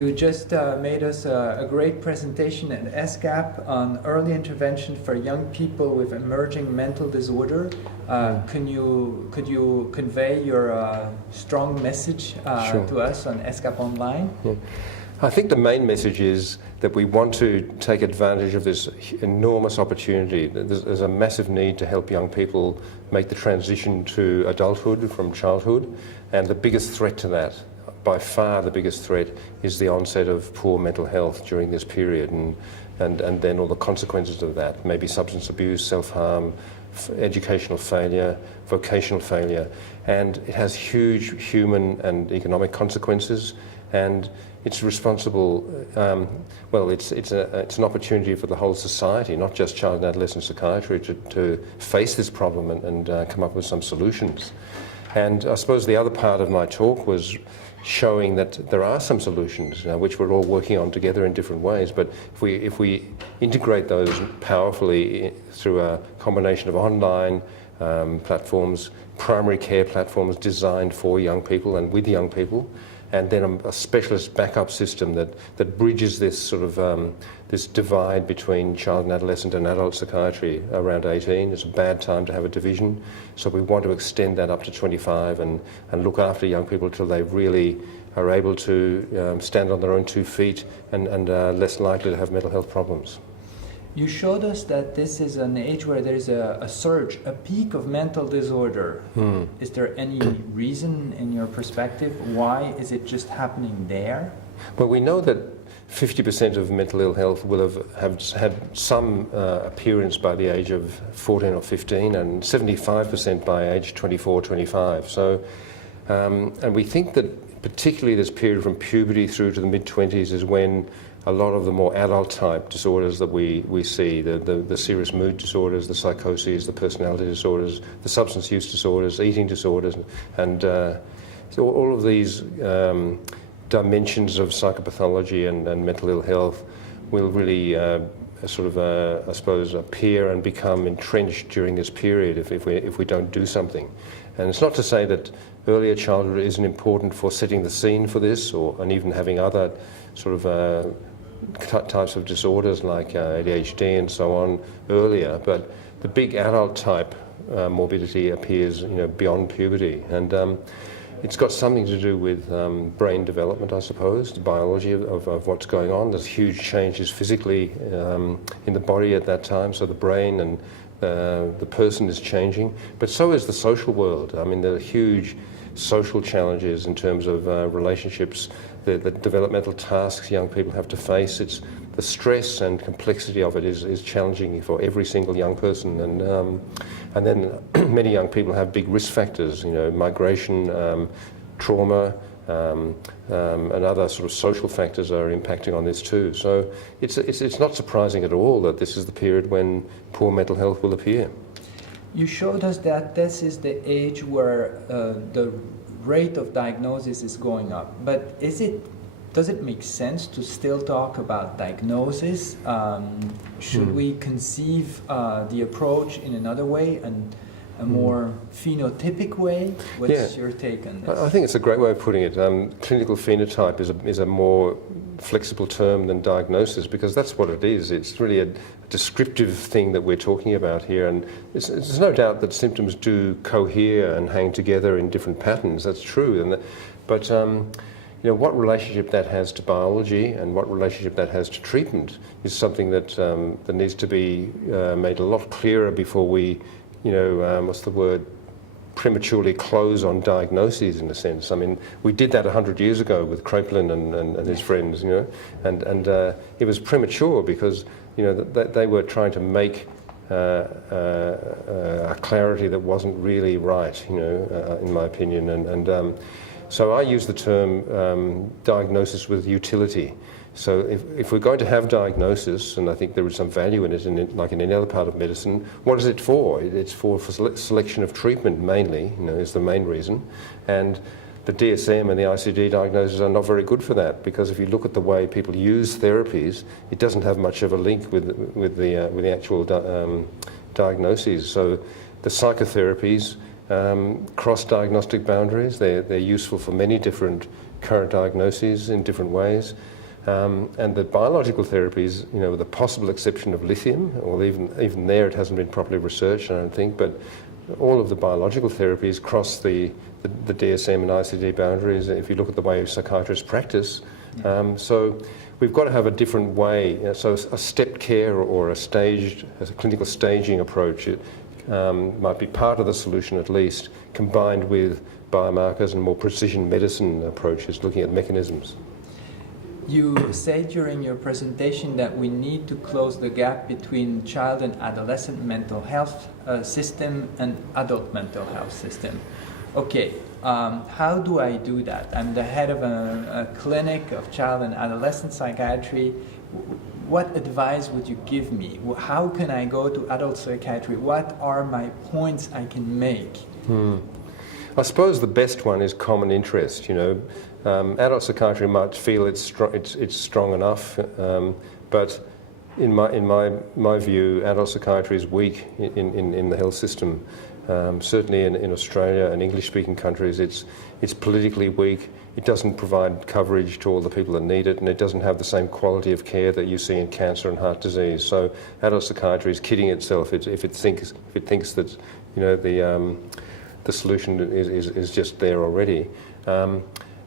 You just made us a great presentation at ESCAP on early intervention for young people with emerging mental disorder. Could you convey your strong message to us on ESCAP Online? Yeah. I think the main message is that we want to take advantage of this enormous opportunity. There's a massive need to help young people make the transition to adulthood from childhood, and the biggest threat to that, by far the biggest threat, is the onset of poor mental health during this period, and then all the consequences of that, maybe substance abuse, self-harm, educational failure, vocational failure, and it has huge human and economic consequences, and it's responsible, it's an opportunity for the whole society, not just child and adolescent psychiatry, to face this problem and come up with some solutions. And I suppose the other part of my talk was showing that there are some solutions, which we're all working on together in different ways, but if we integrate those powerfully through a combination of online platforms, primary care platforms designed for young people and with young people, and then a specialist backup system that bridges this sort of this divide between child and adolescent and adult psychiatry around 18. It's a bad time to have a division, so we want to extend that up to 25 and look after young people till they really are able to stand on their own 2 feet and less likely to have mental health problems. You showed us that this is an age where there's a surge, a peak of mental disorder. Is there any reason in your perspective why is it just happening there? Well, we know that 50% of mental ill health will have had some appearance by the age of 14 or 15 and 75% by age 24, 25. So, and we think that particularly this period from puberty through to the mid-20s is when a lot of the more adult type disorders that we see, the serious mood disorders, the psychoses, the personality disorders, the substance use disorders, eating disorders, and so all of these dimensions of psychopathology and mental ill health will really I suppose, appear and become entrenched during this period if we don't do something. And it's not to say that earlier childhood isn't important for setting the scene for this, and even having other sort of types of disorders like ADHD and so on earlier, but the big adult type morbidity appears beyond puberty, and it's got something to do with brain development, I suppose, the biology of what's going on. There's huge changes physically in the body at that time, so the brain and the person is changing, but so is the social world. I mean, there are huge social challenges in terms of relationships, the developmental tasks young people have to face. It's the stress and complexity of it is challenging for every single young person, and then many young people have big risk factors, migration, trauma, and other sort of social factors are impacting on this too. So it's not surprising at all that this is the period when poor mental health will appear. You showed us that this is the age where the rate of diagnosis is going up, but does it make sense to still talk about diagnosis? Should we conceive the approach in another way and a more phenotypic way? What's your take on this? I think it's a great way of putting it. Clinical phenotype is a more flexible term than diagnosis, because that's what it is. It's really a descriptive thing that we're talking about here, and there's no doubt that symptoms do cohere and hang together in different patterns. That's true, but what relationship that has to biology and what relationship that has to treatment is something that needs to be made a lot clearer before we, prematurely close on diagnoses, in a sense. I mean, we did that 100 years ago with Kraepelin and his friends, and it was premature because, they were trying to make a clarity that wasn't really right, in my opinion, and so I use the term diagnosis with utility. So if we're going to have diagnosis, and I think there is some value in it, like in any other part of medicine, what is it for? It's for selection of treatment mainly, is the main reason. And the DSM and the ICD diagnoses are not very good for that, because if you look at the way people use therapies, it doesn't have much of a link with the actual diagnoses. So the psychotherapies cross diagnostic boundaries. They're useful for many different current diagnoses in different ways. And the biological therapies, with the possible exception of lithium, or even there it hasn't been properly researched, I don't think, but all of the biological therapies cross the DSM and ICD boundaries if you look at the way psychiatrists practice. So we've got to have a different way, so a stepped care or a clinical staging approach might be part of the solution at least, combined with biomarkers and more precision medicine approaches looking at mechanisms. You said during your presentation that we need to close the gap between child and adolescent mental health system and adult mental health system. Okay, how do I do that? I'm the head of a clinic of child and adolescent psychiatry. What advice would you give me? How can I go to adult psychiatry? What are my points I can make? I suppose the best one is common interest. Adult psychiatry might feel it's strong enough, but in my view, adult psychiatry is weak in the health system. Certainly in Australia and English-speaking countries, it's politically weak. It doesn't provide coverage to all the people that need it, and it doesn't have the same quality of care that you see in cancer and heart disease. So adult psychiatry is kidding itself if it thinks that the solution is just there already.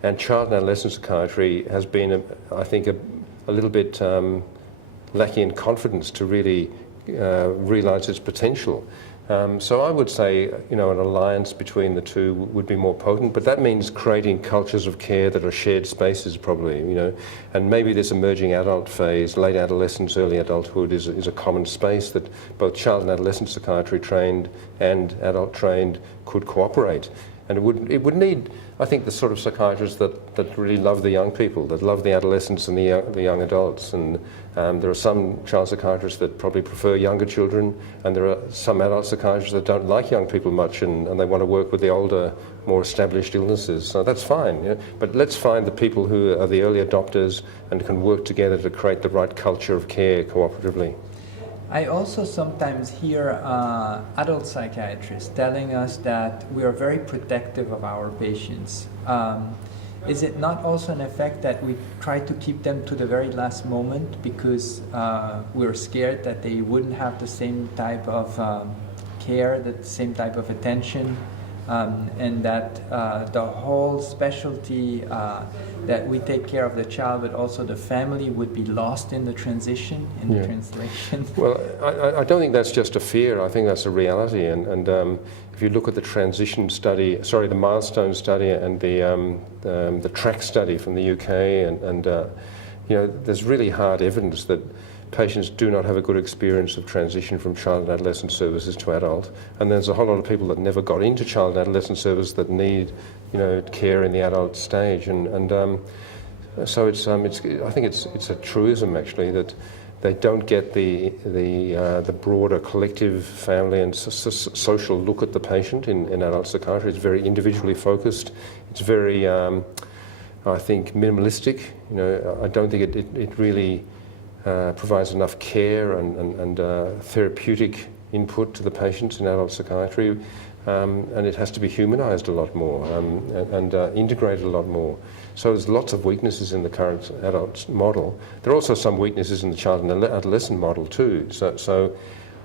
And child and adolescent psychiatry has been, I think, a little bit lacking in confidence to really realise its potential. So I would say, an alliance between the two would be more potent, but that means creating cultures of care that are shared spaces probably, and maybe this emerging adult phase, late adolescence, early adulthood is a common space that both child and adolescent psychiatry trained and adult trained could cooperate. And it would need, I think, the sort of psychiatrists that really love the young people, that love the adolescents and the young adults. And there are some child psychiatrists that probably prefer younger children, and there are some adult psychiatrists that don't like young people much, and they want to work with the older, more established illnesses. So that's fine. But let's find the people who are the early adopters and can work together to create the right culture of care cooperatively. I also sometimes hear adult psychiatrists telling us that we are very protective of our patients. Is it not also an effect that we try to keep them to the very last moment because we're scared that they wouldn't have the same type of care, the same type of attention, and that the whole specialty that we take care of the child, but also the family, would be lost in the transition, in the translation? Well, I don't think that's just a fear. I think that's a reality. And if you look at the transition study, the milestone study and the track study from the UK, and there's really hard evidence that patients do not have a good experience of transition from child and adolescent services to adult, and there's a whole lot of people that never got into child and adolescent service that need, care in the adult stage, and so I think it's a truism actually that they don't get the broader collective family and social look at the patient in adult psychiatry. It's very individually focused. It's very, I think, minimalistic. I don't think it really provides enough care and therapeutic input to the patients in adult psychiatry, and it has to be humanised a lot more and integrated a lot more. So there's lots of weaknesses in the current adult model. There are also some weaknesses in the child and adolescent model too. So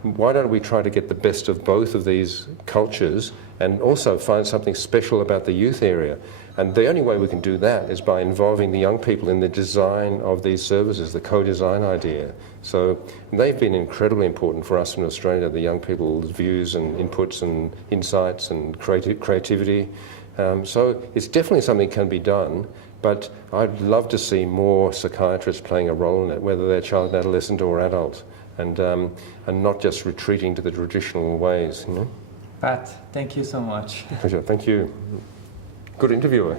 why don't we try to get the best of both of these cultures and also find something special about the youth area? And the only way we can do that is by involving the young people in the design of these services, the co-design idea. So they've been incredibly important for us in Australia, the young people's views and inputs and insights and creativity. So it's definitely something that can be done, but I'd love to see more psychiatrists playing a role in it, whether they're child, adolescent or adult, and not just retreating to the traditional ways. Pat, thank you so much. Pleasure. Thank you. Good interviewer.